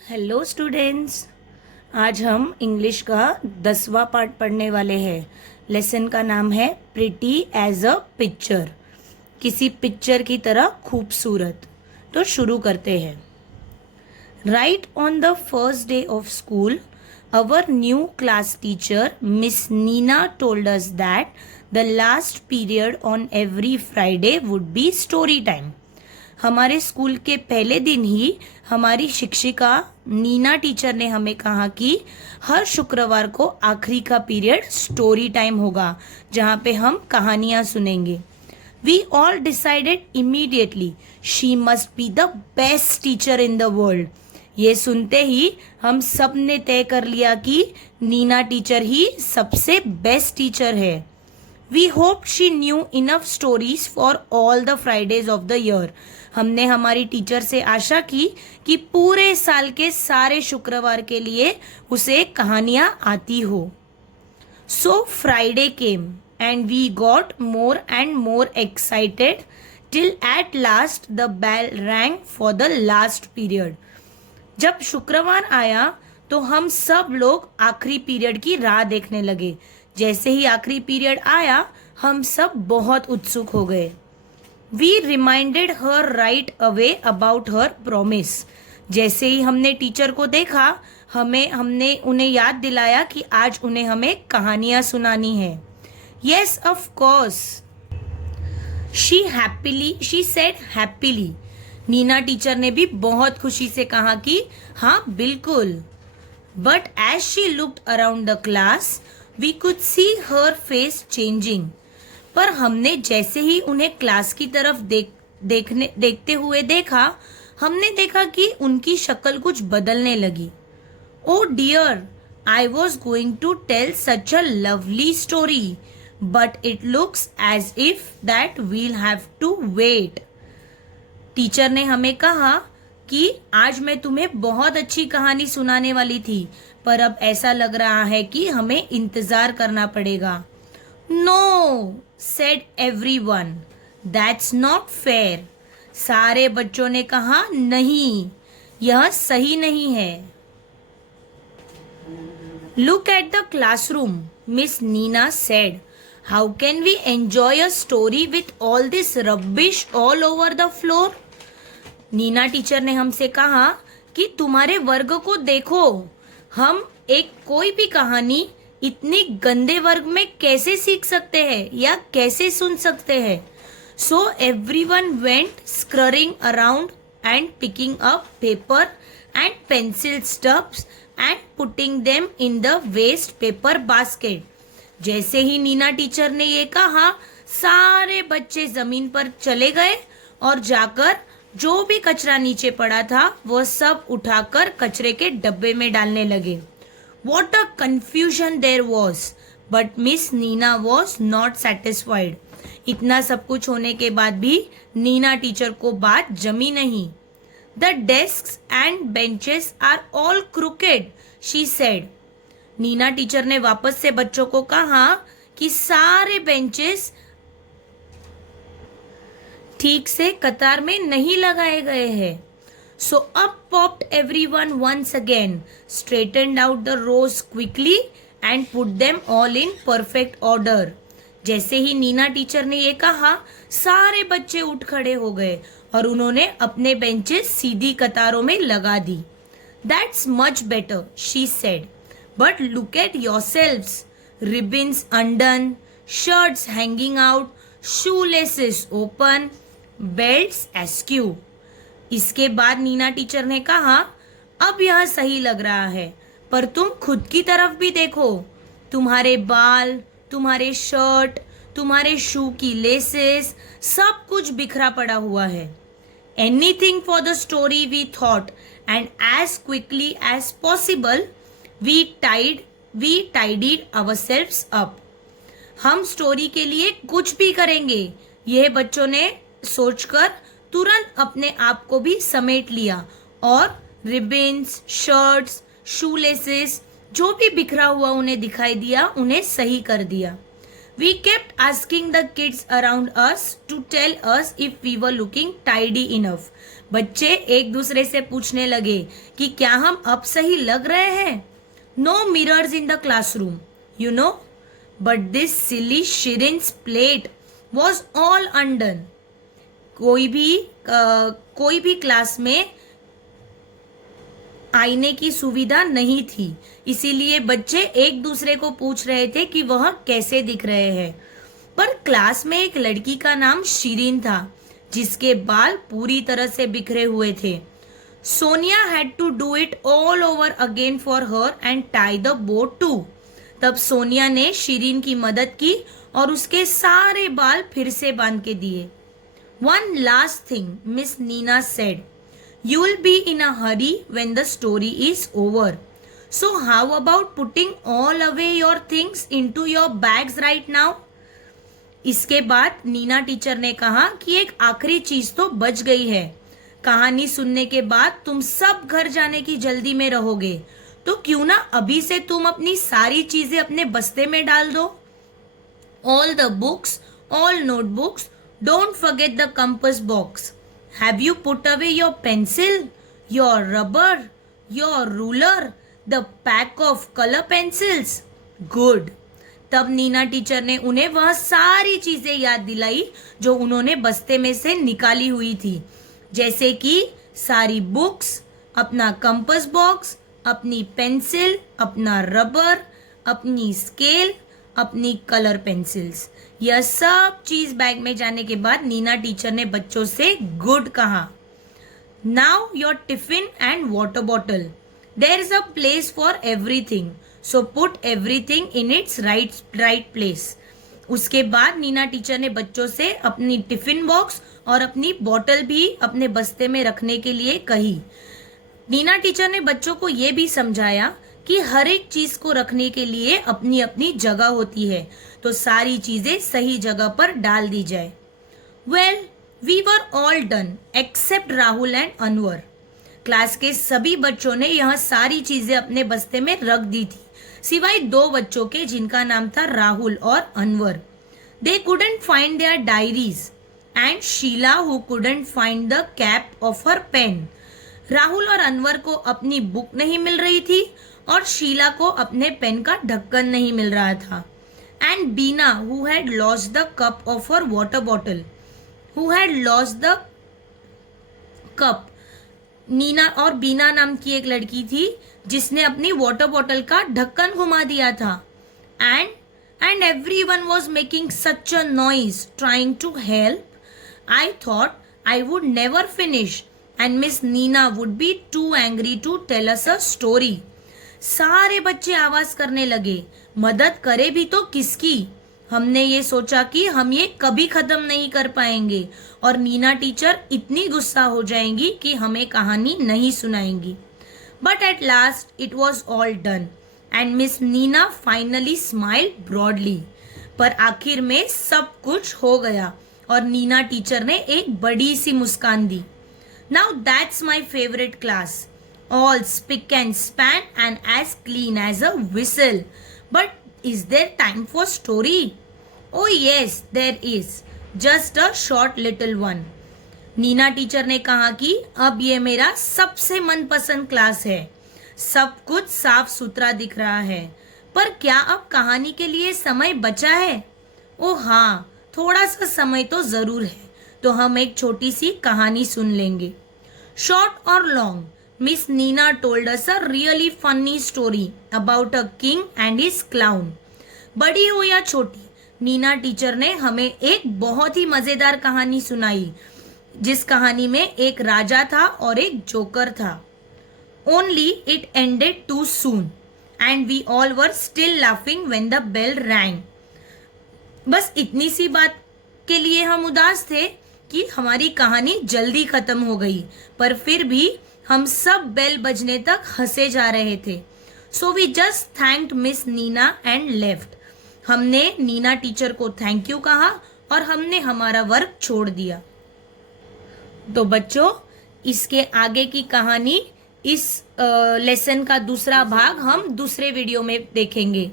Hello students. आज हम English का 10वां पार्ट पढ़ने वाले हैं। लेसन का नाम है प्रिटी एज अ पिक्चर, किसी पिक्चर की तरह खूबसूरत। तो शुरू करते हैं। Right on the first day of school, our new class teacher Miss Nina told us that the last period on every Friday would be story time. हमारे school के पहले दिन ही हमारी शिक्षिका नीना टीचर ने हमें कहा कि हर शुक्रवार को आखिरी का पीरियड स्टोरी टाइम होगा, जहाँ पे हम कहानियाँ सुनेंगे। We all decided immediately she must be the best teacher in the world. ये सुनते ही हम सब ने तय कर लिया कि नीना टीचर ही सबसे बेस्ट टीचर है। We hope she knew enough stories for all the Fridays of the year. हमने हमारी टीचर से आशा की कि पूरे साल के सारे शुक्रवार के लिए उसे कहानियाँ आती हो। So Friday came and we got more and more excited till at last the bell rang for the last period. जब शुक्रवार आया तो हम सब लोग आखिरी पीरियड की राह देखने लगे। जैसे ही आखिरी पीरियड आया हम सब बहुत उत्सुक हो गए। We reminded her right away about her promise. जैसे ही हमने टीचर को देखा हमने उन्हें याद दिलाया कि आज उन्हें हमें कहानियाँ सुनानी है। Yes, of course. She said happily. Neena teacher ने भी बहुत खुशी से कहा कि हाँ बिल्कुल। But as she looked around the class, we could see her face changing. पर हमने जैसे ही उन्हें क्लास की तरफ देखते हुए देखा, हमने देखा कि उनकी शक्ल कुछ बदलने लगी। Oh dear, I was going to tell such a lovely story. But it looks as if that we'll have to wait. Teacher ने हमें कहा कि आज मैं तुम्हें बहुत अच्छी कहानी सुनाने वाली थी, पर अब ऐसा लग रहा है कि हमें इंतजार करना पड़ेगा। No, said everyone. That's not fair. सारे बच्चों ने कहा नहीं, यह सही नहीं है। Look at the classroom, Miss Nina said. How can we enjoy a story with all this rubbish all over the floor? Neena teacher ने हमसे कहा कि तुम्हारे वर्ग को देखो, हम कोई भी कहानी इतनी गंदे वर्ग में कैसे सीख सकते हैं या कैसे सुन सकते हैं। So everyone went scurrying around and picking up paper and pencil stubs and putting them in the waste paper basket. जैसे ही नीना टीचर ने ये कहा, सारे बच्चे जमीन पर चले गए और जाकर जो भी कचरा नीचे पड़ा था वह सब उठाकर कचरे के डब्बे में डालने लगे। What a confusion there was, but Miss Nina was not satisfied. इतना सब कुछ होने के बाद भी नीना टीचर को बात जमी नहीं। The desks and benches are all crooked, she said. Neena teacher ने वापस से बच्चों को कहा कि सारे बेंचेस ठीक से कतार में नहीं लगाए गए हैं। So up popped everyone once again, straightened out the rows quickly and put them all in perfect order. जैसे ही नीना टीचर ने ये कहा, सारे बच्चे उठ खड़े हो गए और उन्होंने अपने बेंचेस सीधी कतारों में लगा दी। That's much better, she said. But look at yourselves. Ribbons undone, shirts hanging out, shoelaces open, belts askew. इसके बाद नीना टीचर ने कहा, अब यह सही लग रहा है, पर तुम खुद की तरफ भी देखो। तुम्हारे बाल, तुम्हारे शर्ट, तुम्हारे शू की लेसेस, सब कुछ बिखरा पड़ा हुआ है। Anything for the story, we thought, and as quickly as possible we tidied ourselves up. हम स्टोरी के लिए कुछ भी करेंगे, यह बच्चों ने सोचकर तुरंत अपने आप को भी समेट लिया और रिबन्स, शर्ट्स, शूलेसेस जो भी बिखरा हुआ उन्हें दिखाई दिया, उन्हें सही कर दिया। We kept asking the kids around us to tell us if we were looking tidy enough. बच्चे एक दूसरे से पूछने लगे कि क्या हम अब सही लग रहे हैं? No mirrors in the classroom, you know, but this silly शिरिन्स प्लेट वॉज ऑल अनडन। कोई भी क्लास में आईने की सुविधा नहीं थी, इसीलिए बच्चे एक दूसरे को पूछ रहे थे कि वह कैसे दिख रहे हैं। पर क्लास में एक लड़की का नाम शिरीन था, जिसके बाल पूरी तरह से बिखरे हुए थे। Sonia had to do it all over again for her and tie the bow too. तब सोनिया ने शिरीन की मदद की और उसके सारे बाल फिर से बांध के दिए। One last thing, miss Neena said, you will be in a hurry when the story is over. So how about putting all away your things into your bags right now? इसके बाद नीना टीचर ने कहा कि एक आखिरी चीज तो बच गई है। कहानी सुनने के बाद तुम सब घर जाने की जल्दी में रहोगे, तो क्यों ना अभी से तुम अपनी सारी चीजें अपने बस्ते में डाल दो। All the books, all notebooks, don't forget the compass box. Have you put away your pencil, your rubber, your ruler, the pack of color pencils? Good. तब नीना टीचर ने उन्हें वह सारी चीजें याद दिलाई जो उन्होंने बस्ते में से निकाली हुई थी, जैसे कि सारी बुक्स, अपना कंपास बॉक्स, अपनी पेंसिल, अपना रबर, अपनी स्केल, अपनी कलर पेंसिल्स। यह सब चीज बैग में जाने के बाद नीना टीचर ने बच्चों से गुड कहा। Now your tiffin and water bottle, there is a place for everything, so put everything in its right place. उसके बाद नीना टीचर ने बच्चों से अपनी टिफिन बॉक्स और अपनी बॉटल भी अपने बस्ते में रखने के लिए कही। नीना टीचर ने बच्चों को यह भी समझाया कि हर एक चीज को रखने के लिए अपनी अपनी जगह होती है, तो सारी चीजें सही जगह पर डाल दी जाए। Well, we were all done except Rahul and Anwar. Class के सभी बच्चों ने यह सारी चीजें अपने बस्ते में रख दी थी, सिवाय दो बच्चों के जिनका नाम था राहुल और Anwar. They couldn't find their diaries and Sheela who couldn't find the cap of her pen. Rahul और अनवर को अपनी बुक नहीं मिल रही थी और शीला को अपने पेन का ढक्कन नहीं मिल रहा था। And Beena who had lost the cup of her water bottle, Neena और बीना नाम की एक लड़की थी जिसने अपनी वाटर बॉटल का ढक्कन घुमा दिया था। And everyone was making such a noise trying to help. I thought I would never finish and miss Neena would be too angry to tell us a story. सारे बच्चे आवाज करने लगे, मदद करे भी तो किसकी। हमने ये सोचा कि हम ये कभी खत्म नहीं कर पाएंगे और नीना टीचर इतनी गुस्सा हो जाएंगी कि हमें कहानी नहीं सुनाएंगी। But at last it was all done and miss Nina finally smile broadly. पर आखिर में सब कुछ हो गया और नीना टीचर ने एक बड़ी सी मुस्कान दी। Now that's my favourite class, all spick and span and as clean as a whistle. But is there time for story? Oh yes, there is. Just a short little one. Neena teacher ने कहा कि अब ये मेरा सबसे मनपसंद class है। सब कुछ साफ सुथरा दिख रहा है, पर क्या अब कहानी के लिए समय बचा है? ओह हाँ, थोड़ा सा समय तो जरूर है, तो हम एक छोटी सी कहानी सुन लेंगे। शॉर्ट और long, Miss Nina told us a really funny story about a king and his clown. बड़ी हो या छोटी, नीना टीचर ने हमें एक बहुत ही मजेदार कहानी सुनाई, जिस कहानी में एक राजा था और एक जोकर था। Only it ended too soon and we all were still laughing when the bell rang. बस इतनी सी बात के लिए हम उदास थे कि हमारी कहानी जल्दी खत्म हो गई, पर फिर भी हम सब बेल बजने तक हंसे जा रहे थे। So we just thanked miss Neena and left. हमने नीना टीचर को थैंक यू कहा और हमने हमारा वर्क छोड़ दिया। तो बच्चों, इसके आगे की कहानी, इस लेसन का दूसरा भाग हम दूसरे वीडियो में देखेंगे।